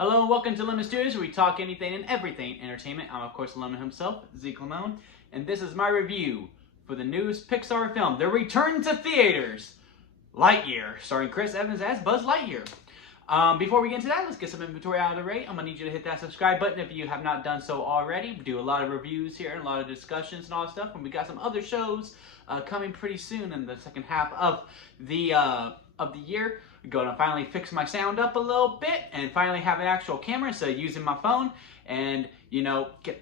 Hello, welcome to Lemon Studios, where we talk anything and everything entertainment. I'm, of course, Lemon himself, Zeke Lemon, and this is my review for the newest Pixar film, The Return to Theaters, Lightyear, starring Chris Evans as Buzz Lightyear. Before we get into that, let's get some inventory out of the way. I'm going to need you to hit that subscribe button if you have not done so already. We do a lot of reviews here and a lot of discussions and all that stuff, and we got some other shows coming pretty soon in the second half of the year. I'm going to finally fix my sound up a little bit and finally have an actual camera instead of using my phone, and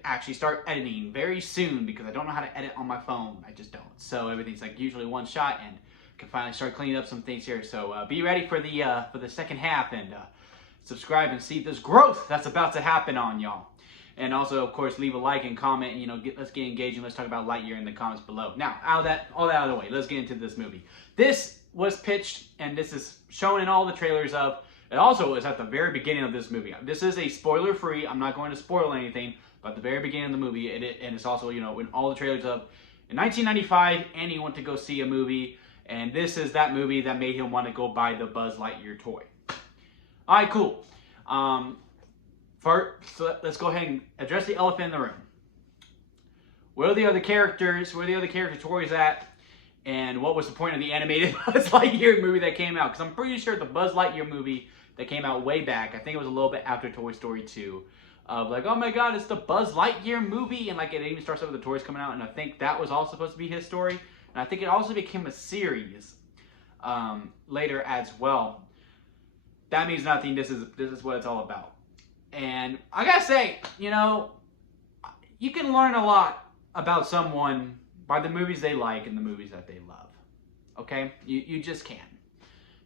actually start editing very soon because I don't know how to edit on my phone. I just don't. So everything's like usually one shot, and can finally start cleaning up some things here. So be ready for the second half, and subscribe and see this growth that's about to happen on y'all. And also, of course, leave a like and comment, and let's get engaged and let's talk about Lightyear in the comments below. Now, all that out of the way, let's get into this movie. This was pitched, and this is shown in all the trailers of. It also is at the very beginning of this movie. This is a spoiler-free. I'm not going to spoil anything, but at the very beginning of the movie, and it's also, in all the trailers of. In 1995, Andy went to go see a movie, and this is that movie that made him want to go buy the Buzz Lightyear toy. All right, cool. So let's go ahead and address the elephant in the room. Where are the other characters? Where are the other character toys at? And what was the point of the animated Buzz Lightyear movie that came out? Because I'm pretty sure the Buzz Lightyear movie that came out way back, I think it was a little bit after Toy Story 2, of like, oh my god, it's the Buzz Lightyear movie, and like it even starts off with the toys coming out, and I think that was all supposed to be his story. And I think it also became a series later as well. That means nothing. This is what it's all about. And I gotta say, you can learn a lot about someone by the movies they like and the movies that they love. Okay? You just can.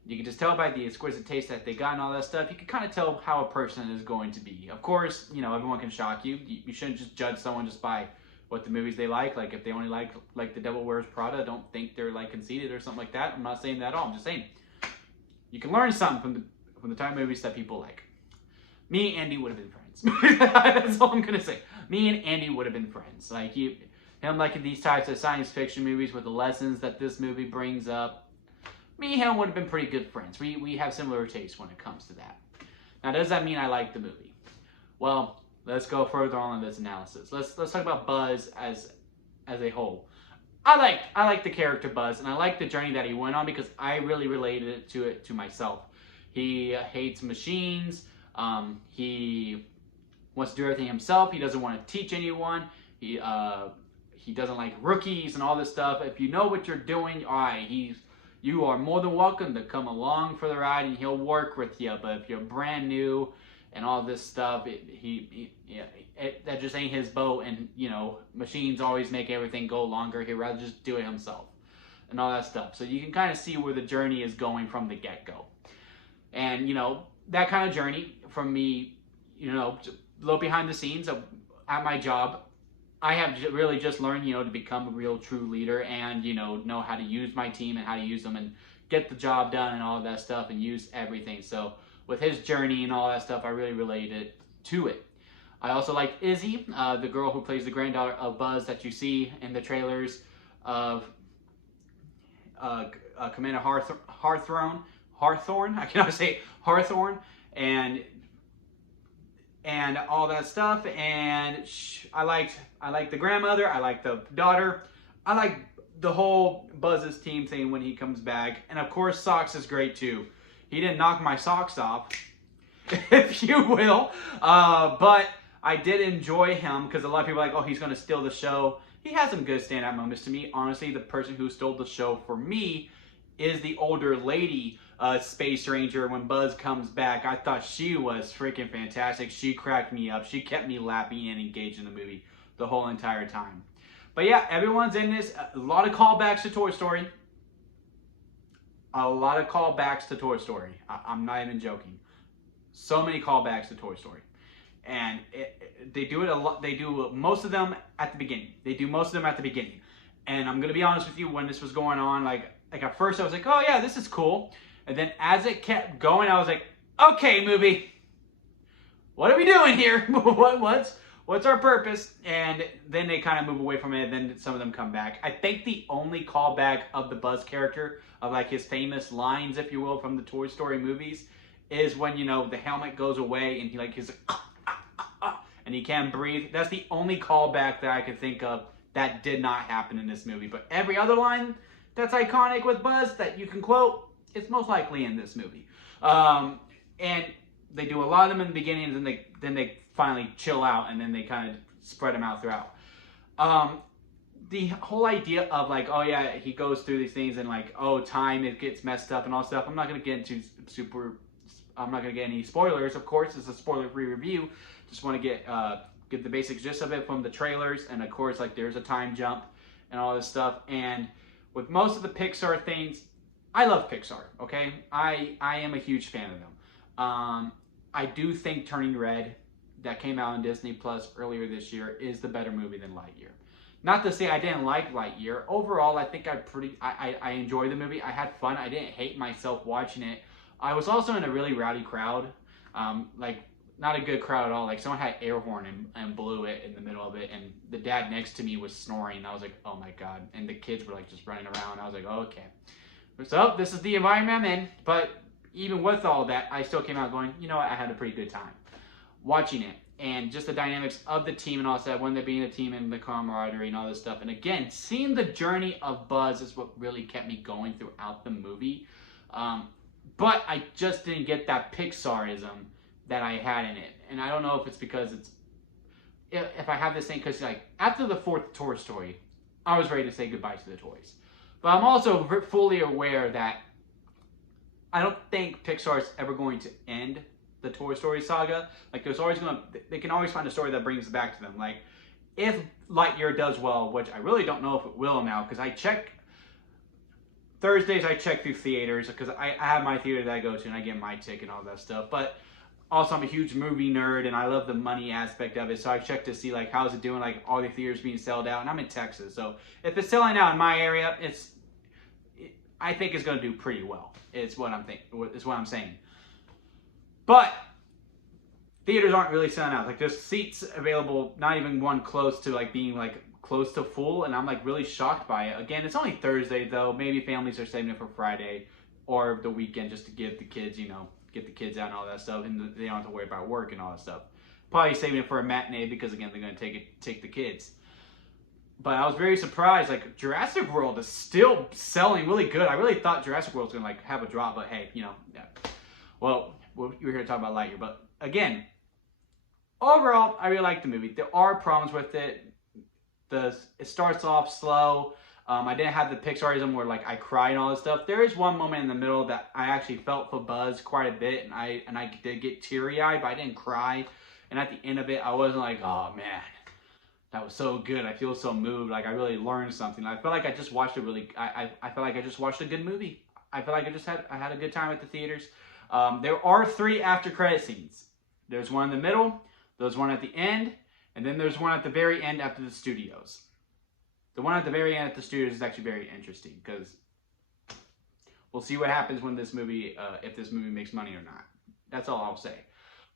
You can just tell by the exquisite taste that they got and all that stuff. You can kind of tell how a person is going to be. Of course, everyone can shock you. You shouldn't just judge someone just by what the movies they like. Like, if they only like The Devil Wears Prada, don't think they're, like, conceited or something like that. I'm not saying that at all. I'm just saying you can learn something from the type of movies that people like. Me and Andy would have been friends. That's all I'm going to say. Me and Andy would have been friends. Like, him liking these types of science fiction movies with the lessons that this movie brings up. Me and him would have been pretty good friends. We have similar tastes when it comes to that. Now, does that mean I like the movie? Well, let's go further on in this analysis. Let's talk about Buzz as a whole. I like the character Buzz, and I like the journey that he went on because I really related to myself. He hates machines. He wants to do everything himself. He doesn't want to teach anyone. He doesn't like rookies and all this stuff. If you know what you're doing, all right, you are more than welcome to come along for the ride, and he'll work with you. But if you're brand new and all this stuff, that just ain't his boat. And machines always make everything go longer. He'd rather just do it himself and all that stuff. So you can kind of see where the journey is going from the get-go. And that kind of journey from me, a little behind the scenes at my job, I have really just learned, to become a real true leader and, know how to use my team and how to use them and get the job done and all of that stuff and use everything. So with his journey and all that stuff, I really related to it. I also like Izzy, the girl who plays the granddaughter of Buzz that you see in the trailers of Commander Hawthorne. I cannot say Hawthorne, and all that stuff. And I like the grandmother. I like the daughter. I like the whole Buzz's team thing when he comes back. And of course, Socks is great too. He didn't knock my socks off, if you will. But I did enjoy him because a lot of people are like, oh, he's going to steal the show. He has some good standout moments to me. Honestly, the person who stole the show for me is the older lady, Space Ranger. When Buzz comes back, I thought she was freaking fantastic. She cracked me up. She kept me laughing and engaged in the movie the whole entire time. But yeah, everyone's in this. A lot of callbacks to Toy Story. A lot of callbacks to Toy Story. I'm not even joking. So many callbacks to Toy Story. And they do it a lot. They do most of them at the beginning. And I'm going to be honest with you, when this was going on, like at first I was like, oh yeah, this is cool. And then as it kept going, I was like, okay, movie, what are we doing here? What's our purpose? And then they kind of move away from it, and then some of them come back. I think the only callback of the Buzz character, of like his famous lines, if you will, from the Toy Story movies, is when, you know, the helmet goes away and he's like, and he can't breathe. That's the only callback that I could think of that did not happen in this movie. But every other line that's iconic with Buzz that you can quote, it's most likely in this movie. And they do a lot of them in the beginning, and then they finally chill out, and then they kind of spread them out throughout. The whole idea of like, oh yeah, he goes through these things and like, oh, time, it gets messed up and all stuff. I'm not going to get into I'm not going to get any spoilers. Of course, it's a spoiler-free review. Just want to get the basic gist of it from the trailers. And of course, like there's a time jump and all this stuff. And with most of the Pixar things, I love Pixar, okay? I am a huge fan of them. I do think Turning Red, that came out on Disney Plus earlier this year, is the better movie than Lightyear. Not to say I didn't like Lightyear. Overall, I think I enjoyed the movie. I had fun. I didn't hate myself watching it. I was also in a really rowdy crowd. Like, not a good crowd at all. Like, someone had air horn and blew it in the middle of it, and the dad next to me was snoring, and I was like, oh my God. And the kids were like just running around. I was like, okay. So, this is the environment I'm in. But even with all that, I still came out going, you know what, I had a pretty good time watching it. And just the dynamics of the team and all that, when they're being a team and the camaraderie and all this stuff. And again, seeing the journey of Buzz is what really kept me going throughout the movie. But I just didn't get that Pixarism that I had in it. And I don't know if it's because if I have this thing, because like after the 4th Toy Story, I was ready to say goodbye to the toys. But I'm also fully aware that I don't think Pixar is ever going to end the Toy Story saga. Like there's always they can always find a story that brings it back to them. Like if Lightyear does well, which I really don't know if it will now, because I check Thursdays, I check through theaters because I have my theater that I go to and I get my ticket and all that stuff. But also I'm a huge movie nerd and I love the money aspect of it. So I check to see like how's it doing, like all the theaters being sold out, and I'm in Texas. So if it's selling out in my area, I think it's going to do pretty well. It's what I'm saying. But theaters aren't really selling out. Like there's seats available, not even one close to like being like close to full, and I'm like really shocked by it. Again, it's only Thursday though. Maybe families are saving it for Friday or the weekend just to give the kids, you know, get the kids out and all that stuff, and they don't have to worry about work and all that stuff. Probably saving it for a matinee because again, they're going to take the kids. But I was very surprised. Like Jurassic World is still selling really good. I really thought Jurassic World was going to like have a drop, but hey, you know, yeah. Well, you're here to talk about Lightyear, but again, overall, I really like the movie. There are problems with it. It starts off slow. I didn't have the Pixarism where like I cry and all this stuff. There is one moment in the middle that I actually felt for Buzz quite a bit, and I did get teary-eyed, but I didn't cry. And at the end of it, I wasn't like, oh man, that was so good. I feel so moved. Like I really learned something. I felt like I just watched I felt like I just watched a good movie. I felt like I had a good time at the theaters. There are 3 after credit scenes. There's one in the middle, there's one at the end, and then there's one at the very end after the studios. The one at the very end at the studios is actually very interesting because we'll see what happens when this movie, if this movie makes money or not. That's all I'll say.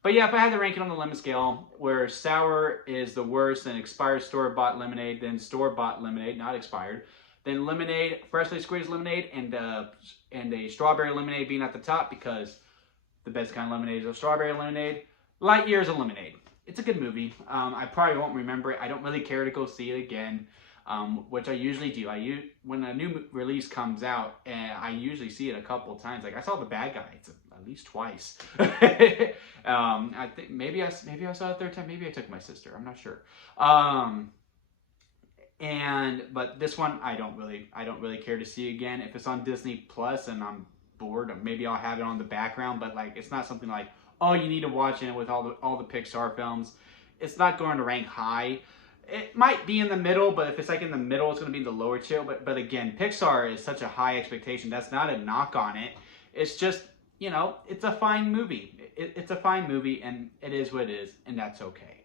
But yeah, if I had to rank it on the lemon scale, where sour is the worst, then expired store-bought lemonade, then store-bought lemonade, not expired, then lemonade, freshly squeezed lemonade, and a strawberry lemonade being at the top because the best kind of lemonade is a strawberry lemonade. Lightyear is a lemonade. It's a good movie. I probably won't remember it. I don't really care to go see it again, which I usually do. When a new release comes out, I usually see it a couple of times. Like I saw The Bad Guys at least twice. I think maybe I saw it a 3rd time. Maybe I took my sister. I'm not sure. But this one I don't really care to see again. If it's on Disney Plus and I'm bored, maybe I'll have it on the background, but like it's not something like, oh, you need to watch it with all the Pixar films. It's not going to rank high. It might be in the middle, but if it's like in the middle, it's going to be the lower tier. But again, Pixar is such a high expectation. That's not a knock on it. It's just, you know, it's a fine movie. It's a fine movie, and it is what it is, and that's okay.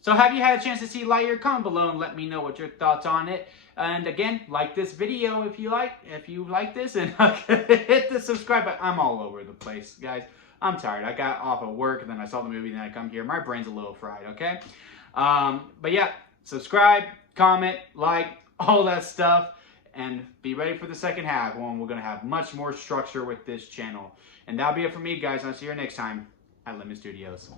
So have you had a chance to see Lightyear? Comment below and let me know what your thoughts on it. And again, like this video if you like this, and hit the subscribe button. I'm all over the place, guys. I'm tired. I got off of work, and then I saw the movie, and then I come here. My brain's a little fried, okay? But yeah, subscribe, comment, like, all that stuff. and be ready for the second half when we're going to have much more structure with this channel. And that'll be it for me, guys. I'll see you next time at Lemon Studios.